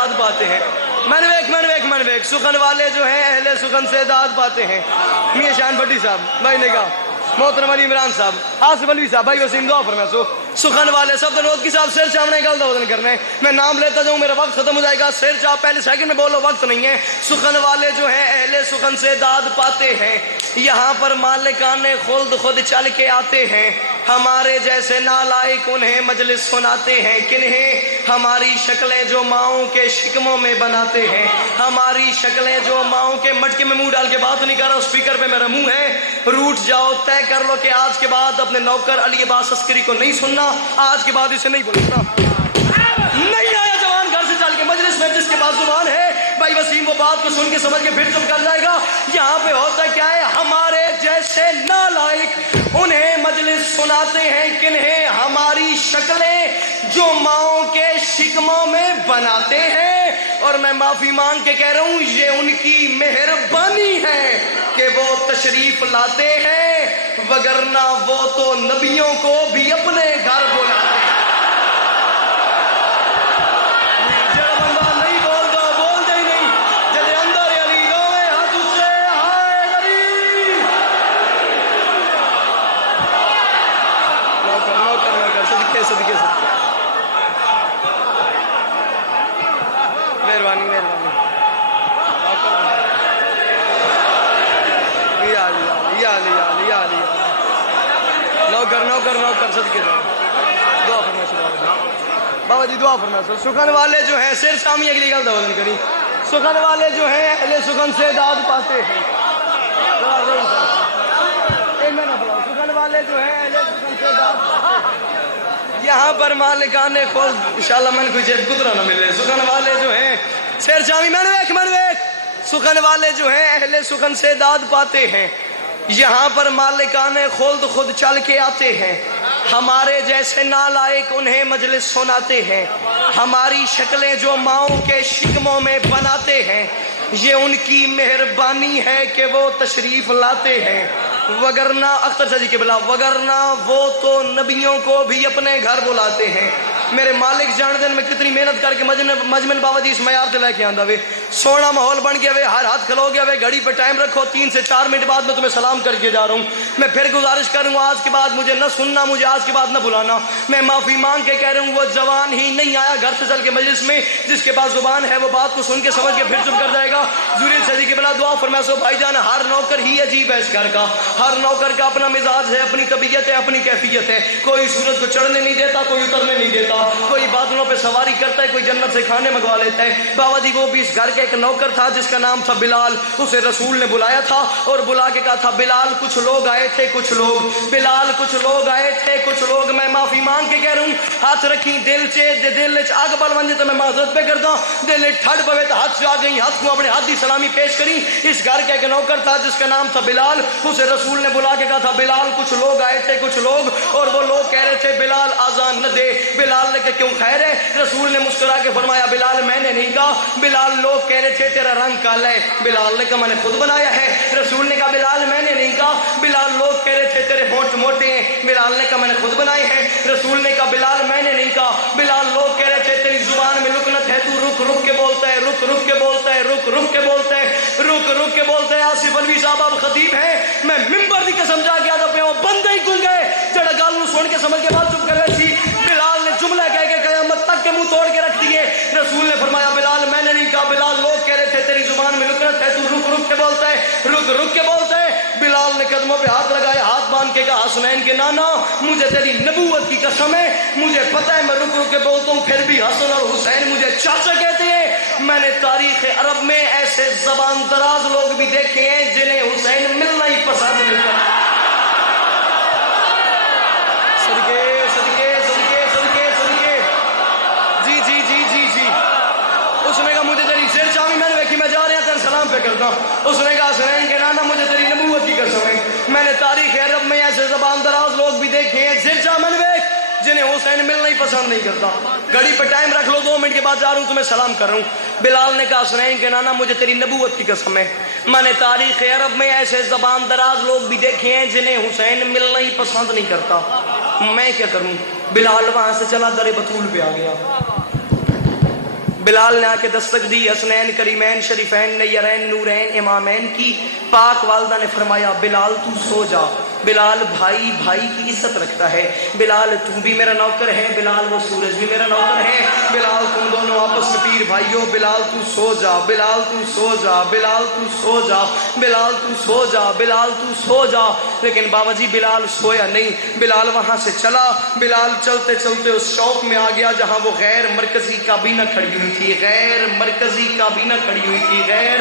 داد پاتے ہیں. من ویک سخن والے جو ہیں اہل سخن سے داد پاتے ہیں. میاں شان بھٹی صاحب بھائی نے کہا, محترم علی عمران صاحب, آصف علوی صاحب, بھائی وسیم دعا فرمائے. سو سخن والے سب نوت کی صاحب سیر چاہنے کا وزن کرنا ہے. میں نام لیتا جاؤں میرا وقت ختم ہو جائے گا. سیر چاہ پہلے سیکنڈ میں بولو, وقت نہیں ہے. سخن والے جو ہیں اہل سخن سے داد پاتے ہیں. یہاں پر مالکان خلد خود چل کے آتے ہیں. ہمارے جیسے نالائق انہیں مجلس سناتے ہیں. کنہیں؟ ہماری شکلیں جو ماؤں کے شکموں میں بناتے ہیں. ہماری شکلیں جو ماؤں کے مٹکے میں منہ ڈال کے بات نہیں کر رہا, اسپیکر پہ میرا منہ ہے. روٹ جاؤ, طے کر لو کہ آج کے بعد اپنے نوکر علی عباس عسکری کو نہیں سننا. آج کے بعد اسے نہیں بولنا. نہیں آیا جوان گھر سے چل کے مجلس میں, جس کے پاس زبان ہے بھائی وسیم وہ بات کو سن کے سمجھ کے پھر چپ کر جائے گا. یہاں پہ ہوتا کیا ہے, ہمارے جیسے نالائق انہیں مجلس سناتے ہیں. کنہیں؟ ہماری شکلیں جو ماؤں کے شکموں میں بناتے ہیں. اور میں معافی مانگ کے کہہ رہا ہوں, یہ ان کی مہربانی ہے کہ وہ تشریف لاتے ہیں, وگرنہ وہ تو نبیوں کو بھی اپنے گھر بلاتے ہیں. نوکر صدقے دعا فرمائے. بابا جی دعا فرمائے. سخن والے جو ہیں سیر شامی اگلی گل وزن کری. سخن والے جو ہیں اہل سخن سے داد پاتے ہیں. سخن والے جو ہیں اہل سخن سے داد پاتے ہیں. یہاں پر مالکان خود انشاءاللہ من کوئی جیب گزرا نہ ملے. سخن والے جو ہیں سیر شامی من ویک سخن والے جو ہیں اہل سخن سے داد پاتے ہیں. یہاں پر مالکان خلد خود چل کے آتے ہیں. ہمارے جیسے نالائق انہیں مجلس سناتے ہیں. ہماری شکلیں جو ماؤں کے شکموں میں بناتے ہیں. یہ ان کی مہربانی ہے کہ وہ تشریف لاتے ہیں, وگرنہ اختر شاہ جی کے بلا, وگرنہ وہ تو نبیوں کو بھی اپنے گھر بلاتے ہیں. میرے مالک جان دن میں کتنی محنت کر کے مجمل بابا جی اس معیار سے لے کے آندا وے. سونا ماحول بن گیا وے, ہر ہاتھ کھلو گیا وے. گھڑی پہ ٹائم رکھو, 3 سے 4 منٹ بعد میں تمہیں سلام کر کے جا رہا ہوں. میں پھر گزارش کروں گا, آج کے بعد مجھے نہ سننا, مجھے آج کے بعد نہ بلانا. میں معافی مانگ کے کہہ رہا ہوں, وہ جوان ہی نہیں آیا گھر سے چل کے مجلس میں, جس کے پاس زبان ہے وہ بات کو سن کے سمجھ کے پھر چپ کر جائے گا. ضروری صدی کے بلا دعا فرمائے. سو بھائی جان, ہر نوکر ہی عجیب ہے اس گھر کا. ہر نوکر کا اپنا مزاج ہے, اپنی طبیعت ہے, اپنی کیفیت ہے. کوئی سورج کو چڑھنے نہیں دیتا, کوئی اترنے نہیں دیتا. کوئی بادلوں پہ سواری کرتا ہے, کوئی جنت سے کھانے منگوا لیتا ہے. بابا جی وہ بھی اس گھر کے ایک نوکر تھا جس کا نام تھا بلال. اسے رسول نے بلایا تھا اور بلا کے کہا تھا, بلال کچھ لوگ آئے تھے, کچھ لوگ, بلال کچھ لوگ آئے تھے, کچھ لوگ. میں معافی مانگ کے کہہ رہا ہوں, ہاتھ رکھی دل چ آگ بل ونجے تو میں معذرت پہ کرتا ہوں. دل ٹھڑ پوے تو ہاتھ سے آ گئی, ہاتھ کو اپنے ہاتھ دی سلامی پیش کری. اس گھر کا ایک نوکر تھا جس کا نام تھا بلال. اسے رسول نے بلا کے کہا تھا, بلال کچھ لوگ آئے تھے, کچھ لوگ. اور وہ لوگ کہہ رہے تھے, بلال آزان نہ دے. بلال نے کہا کیوں خیر ہے؟ رسول نے مسکرا کے فرمایا, بلال میں نے نہیں کہا. بلال لوگ کہہ رہے تھے تیرا رنگ کالا ہے. بلال نے کہا میں نے خود بنایا ہے. رسول نے کہا بلال میں نے نہیں کہا. بلال لوگ کہہ رہے تھے تیرے ہونٹ موٹے ہیں. بلال نے کہا میں نے خود بنائے ہیں. رسول نے کہا بلال میں نے نہیں کہا. بلال لوگ کہہ رہے تھے تیری زبان میں لکنت ہے, تو رک رک کے بولتا ہے, رک رک کے بولتا ہے, رک رک کے بولتا ہے, رک رک کے بولتا ہے. آصف علوی صاحب آپ خطیب ہیں, میں ممبر دی قسم جا کے آدھا پہ ہوں, بندے ہی کن گئے جڑا گل نو سن کے سمجھ کے بات چپ کر رہے تھی. بلال نے جملہ کہہ کے قیامت تک کے منہ توڑ کے رکھ دیے. رسول نے فرمایا بلال میں نے نہیں کہا. بلال لوگ کہہ رہے تھے تیری زبان میں لکنت ہے, تو رک رک کے بولتا ہے, رک رک کے بولتا ہے. بلال نے قدموں پہ ہاتھ لگائے, ہاتھ باندھ کے کہا, حسنین کے نانا مجھے تیری نبوت کی قسم ہے, مجھے پتہ ہے میں رک رک کے بولتا ہوں, پھر بھی حسن اور حسین مجھے چاچا کہتے ہیں. میں نے تاریخ عرب میں ایسے زبان دراز لوگ بھی دیکھے ہیں جنہیں حسین ملنا ہی پسند نہیں کرتا. صدقے صدقے صدقے صدقے صدقے. جی جی جی جی جی. اس نے کہا مجھے تیری سیر چامی میں نے دیکھی, میں جا رہا تھا سلام پہ کرتا ہوں. اس نے کہا حسنین کے نانا مجھے تیری نبوت کی قسم ہے, میں نے تاریخ عرب میں ایسے زبان دراز لوگ بھی دیکھے ہیں سیر چاہ میں نے دیکھ جنہیں حسین ملنا ہی پسند نہیں کرتا. گھڑی پہ ٹائم رکھ لو, 2 منٹ کے بعد جا رہا ہوں, تمہیں سلام کر رہا ہوں. بلال نے کہا حسنین کے نانا مجھے تیری نبوت کی قسم ہے, میں نے تاریخ عرب میں ایسے زبان دراز لوگ بھی دیکھے ہیں جنہیں حسین ملنا ہی پسند نہیں کرتا. میں کیا کروں؟ بلال وہاں سے چلا در بطول پہ آ گیا. بلال نے آ کے دستک دی، حسنین کریمین شریفین نیرین نورین امامین کی پاک والدہ نے فرمایا بلال تو سو جا۔ بلال بھائی بھائی کی عزت رکھتا ہے، بلال تو بھی میرا نوکر ہے، بلال وہ سورج بھی میرا نوکر ہے، بلال تم دونوں آپس میں پیر بھائیو، بلال تو سو جا، بلال تو سو جا، بلال تو سو جا، بلال تو سو جا، بلال تو سو جا۔ لیکن بابا جی بلال سویا نہیں، بلال وہاں سے چلا، بلال چلتے چلتے اس شوق میں آ گیا جہاں وہ غیر مرکزی کابینہ کھڑی ہوئی تھی، غیر مرکزی کابینہ کھڑی ہوئی تھی، غیر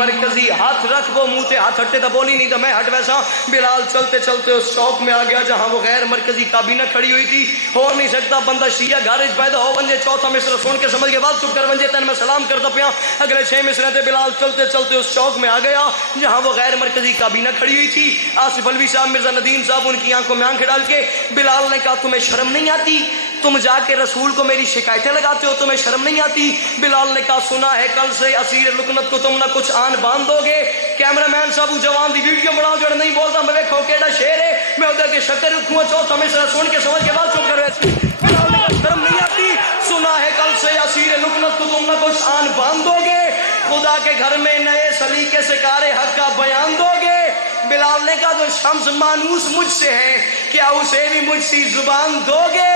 مرکزی۔ ہاتھ رکھ، وہ منہ سے ہاتھ ہٹتے تو بولی نہیں تو میں ہٹ ویسا۔ بلال چلتے چلتے اس شوق میں آ گیا جہاں وہ غیر مرکزی کابینہ کھڑی ہوئی تھی۔ ہو نہیں سکتا بندہ شیعہ گھر پیدا ہو ونجے چوتھا مصرع سن کے سمجھ کے بعد چپ کر ونجے تین میں سلام کرتا پیا۔ اگلے 6 مصرع تے بلال چلتے چلتے اس شوق میں آ گیا جہاں وہ غیر مرکزی کابینہ کھڑی ہوئی تھی۔ آصف علوی صاحب، مرزا ندیم صاحب ان کی آنکھوں میں آنکھیں ڈال کے بلال نے کہا تمہیں شرم نہیں آتی؟ تم جا کے رسول کو میری شکایتیں لگاتے ہو، تمہیں شرم نہیں آتی؟ بلال نے کہا سنا ہے کل سے اسیر لکنت کو تم نہ کچھ آن باندھ دو گے۔ کیمرہ مین صاحب جوان دی ویڈیو بناؤ جڑ نہیں بولتا میں ویکھو کیڑا شعر ہے، میں ادھر کے شکر رکھوں چوتھا مصرع سن کے سمجھ کے بعد چپ کر ویسے بلال نے کہا شرم نہیں آتی؟ سنا ہے کل سے اسیر لکنت کو تم نہ کچھ آن باندھ دو گے، خدا کے گھر میں نئے سلیقے سے کار حق کا بیان دو گے۔ بلال نے کہا جو شمس مانوس مجھ سے ہے کیا اسے بھی مجھ سی زبان دو گے؟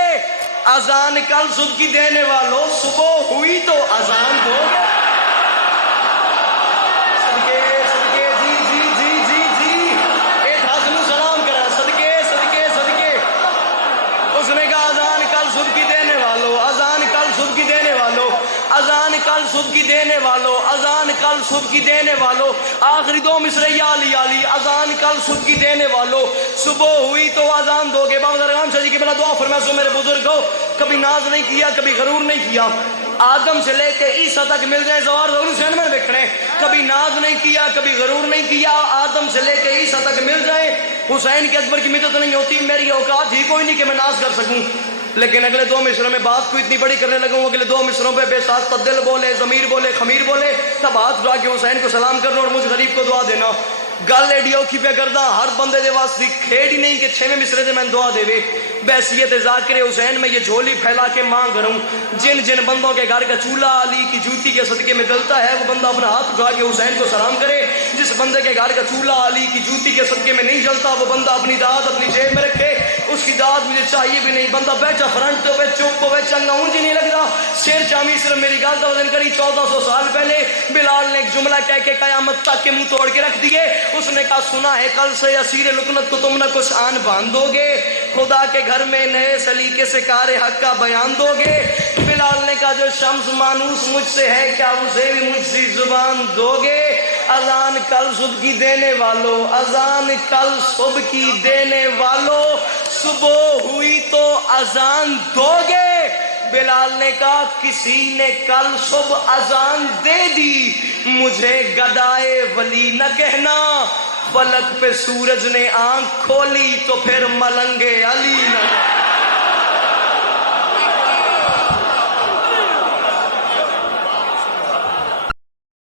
اذان کل صبح کی دینے والوں صبح ہوئی تو اذان دو گے؟ صدقے صدقے جی جی جی جی جی ایک ہاتھ میں سلام کرا، صدقے صدقے صدقے۔ اس نے کہا اذان کل صبح کی دینے والوں، اذان کل صبح کی دینے والوں، اذان کل صبح کی دینے والوں، اذان کل صبح کی دینے والوں۔ آخری 2 مصرع یا علی علی، اذان کل صبح کی دینے والوں، صبح ہوئی تو اذان دو گے۔ بابا درغام شاہ جی کی بلا دعا فرمائے سو میرے بزرگ ہو، کبھی ناز نہیں کیا، کبھی غرور نہیں کیا، آدم سے لے کے عیسیٰ تک مل جائیں زوار ضرور حسین میں دیکھنے، کبھی ناز نہیں کیا، کبھی غرور نہیں کیا، آدم سے لے کے عیسیٰ تک مل جائیں۔ حسین کے اکبر کی مدد نہیں ہوتی، میری اوقات ہی کوئی نہیں کہ میں ناز کر سکوں، لیکن اگلے 2 مصروں میں بات کو اتنی بڑی کرنے لگا ہوں، اگلے 2 مصروں پہ بے ساختہ دل بولے، ضمیر بولے، خمیر بولے، تب ہاتھ اٹھا کے حسین کو سلام کرنا اور مجھ غریب کو دعا دینا۔ گل ایڈی اوکھی پہ کردا ہر بندے دے واسطے کھیڑ ہی نہیں کہ 6ویں مصرے سے میں دعا دے وے۔ بحیثیت ذاکر حسین میں یہ جھولی پھیلا کے مانگ رہا ہوں، جن جن بندوں کے گھر کا چولہا علی کی جوتی کے صدقے میں جلتا ہے وہ بندہ اپنا ہاتھ اٹھا کے حسین کو سلام کرے۔ جس بندے کے گھر کا چولہا علی کی جوتی کے صدقے میں نہیں جلتا وہ بندہ اپنی داد اپنی جیب میں رکھے، اس کی داد مجھے چاہیے بھی نہیں۔ بندہ بیٹھا فرنٹ پہ چپ پہ چنگا اونج ہی نہیں لگتا۔ شیر چامی صرف میری گل کا وزن کری 1400 سال پہلے بلال نے ایک جملہ کہہ کے قیامت تک کے منہ توڑ کے رکھ دیے۔ اس نے کہا سنا ہے کل سے اسیر لکنت کو تم نہ کچھ آن باندھو گے، خدا کے گھر میں نئے سلیقے سے کار حق کا بیان دو گے۔ بلال نے کہا جو شمس مانوس مجھ سے ہے کیا اسے بھی مجھ سی زبان دو گے؟ اذان کل صبح کی دینے والوں، اذان کل صبح کی دینے والوں، صبح ہوئی تو اذان دو گے۔ بلال نے کہا کسی نے کل صبح اذان دے دی، مجھے گدائے ولی نہ کہنا، فلک پہ سورج نے آنکھ کھولی تو پھر ملنگ علی نہ